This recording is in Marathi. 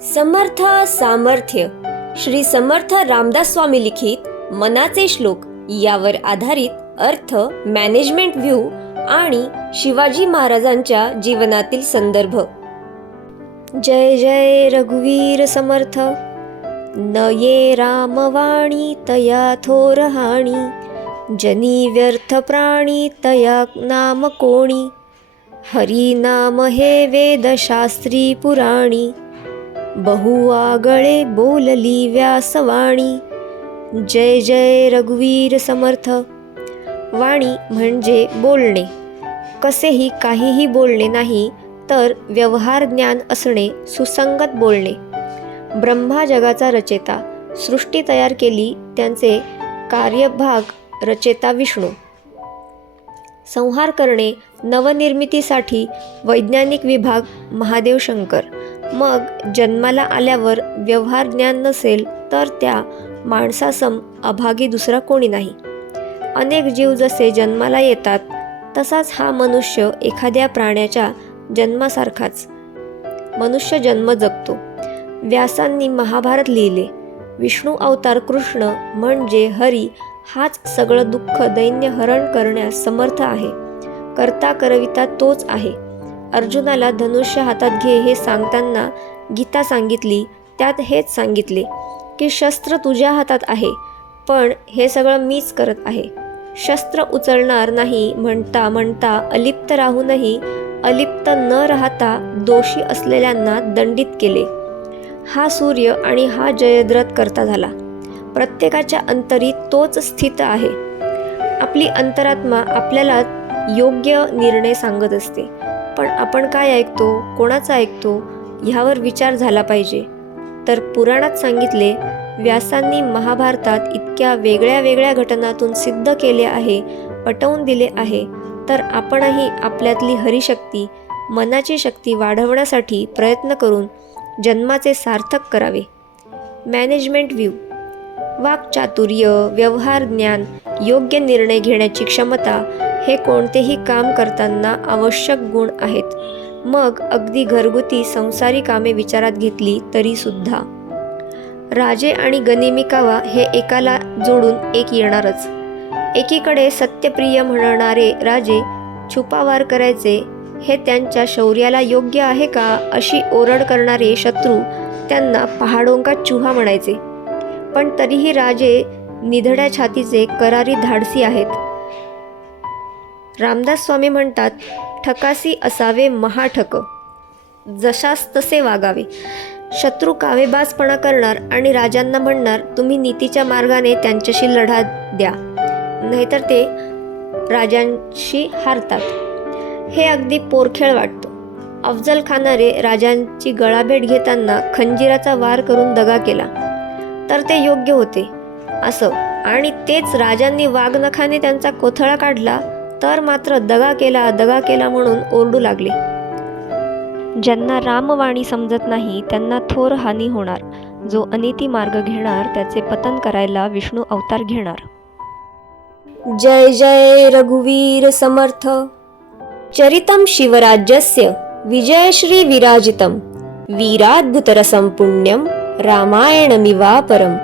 समर्थ सामर्थ्य श्री समर्थ रामदास स्वामी लिखित मनाचे श्लोक यावर आधारित अर्थ मॅनेजमेंट व्ह्यू आणि शिवाजी महाराजांच्या जीवनातील संदर्भ। जय जय रघुवीर समर्थ। न ये रामवाणी तया थोर हाणी, जनी व्यर्थ प्राणी तया नाम कोणी। हरी नाम हे वेद शास्त्री पुराणी, बहु आगळे बोलली व्यासवाणी। जय जय रघुवीर समर्थ। वाणी म्हणजे बोलणे, कसेही काहीही बोलणे नाही, तर व्यवहार ज्ञान असणे, सुसंगत बोलणे। ब्रह्मा जगाचा रचेता, सृष्टी तयार केली त्यांचे कार्यभाग रचेता विष्णू। संहार करणे, नवनिर्मितीसाठी वैज्ञानिक विभाग महादेव शंकर। मग जन्माला आल्यावर व्यवहार ज्ञान नसेल तर त्या माणसासम अभागी दुसरा कोणी नाही। अनेक जीव जसे जन्माला येतात तसाच हा मनुष्य एखाद्या प्राण्याच्या जन्मासारखाच मनुष्य जन्म जगतो। व्यासांनी महाभारत लिहिले। विष्णू अवतार कृष्ण म्हणजे हरी हाच सगळं दुःख दैन्य हरण करण्यास समर्थ आहे। करता करविता तोच आहे। अर्जुनाला धनुष्य हातात घे हे सांगताना गीता सांगितली, त्यात हेच सांगितले की शस्त्र तुझ्या हातात आहे, पण हे सगळं मीच करत आहे। शस्त्र उचलणार नाही म्हणता म्हणता अलिप्त राहूनही अलिप्त न राहता दोषी असलेल्यांना दंडित केले। हा सूर्य आणि हा जयद्रथ करता झाला। प्रत्येकाच्या अंतरी तोच स्थित आहे। आपली अंतरात्मा आपल्याला योग्य निर्णय सांगत असते, पण आपण काय ऐकतो, कोणाचा ऐकतो ह्यावर विचार झाला पाहिजे। तर पुराणात सांगितले, व्यासांनी महाभारतात इतक्या वेगळ्या वेगळ्या घटनातून सिद्ध केले आहे, पटवून दिले आहे, तर आपणही आपल्यातली हरिशक्ती, मनाची शक्ती वाढवण्यासाठी प्रयत्न करून जन्माचे सार्थक करावे। मॅनेजमेंट व्ह्यू: वाक्चातुर्य, व्यवहार ज्ञान, योग्य निर्णय घेण्याची क्षमता हे कोणतेही काम करताना आवश्यक गुण आहेत। मग अगदी घरगुती संसारी कामे विचारात घेतली तरी सुद्धा। राजे आणि गनिमी कावा हे एकाला जोडून एक येणारच। एकीकडे सत्यप्रिय म्हणणारे राजे छुपावार करायचे हे त्यांच्या शौर्याला योग्य आहे का अशी ओरड करणारे शत्रू त्यांना पहाडों का चूहा म्हणायचे। पण तरीही राजे निधड्या छातीचे करारी धाडसी आहेत। रामदास स्वामी म्हणतात, ठकासी असावे महाठक, जशास तसे वागावे। शत्रू कावेबाजपणा करणार आणि राजांना म्हणणार तुम्ही नीतीच्या मार्गाने त्यांच्याशी लढा द्या, नाहीतर ते राजांशी हारतात। हे अगदी पोरखेळ वाटतं। अफजल खानाने राजांची गळाभेट घेताना खंजिराचा वार करून दगा केला तर ते योग्य होते असं, आणि तेच राजांनी वाघनखाने त्यांचा कोथळा काढला तर मात्र दगा केला म्हणून ओरडू लागले। ज्यांना रामवाणी समजत नाही त्यांना थोर हानी होणार। जो अनिती मार्ग घेणार त्याचे पतन करायला विष्णू अवतार घेणार। जय जय रघुवीर समर्थ। चरितं शिवराज्यस्य विजयश्री विराजितं, वीराद्भुतरसं पुण्यं रामायणमिवापरम्।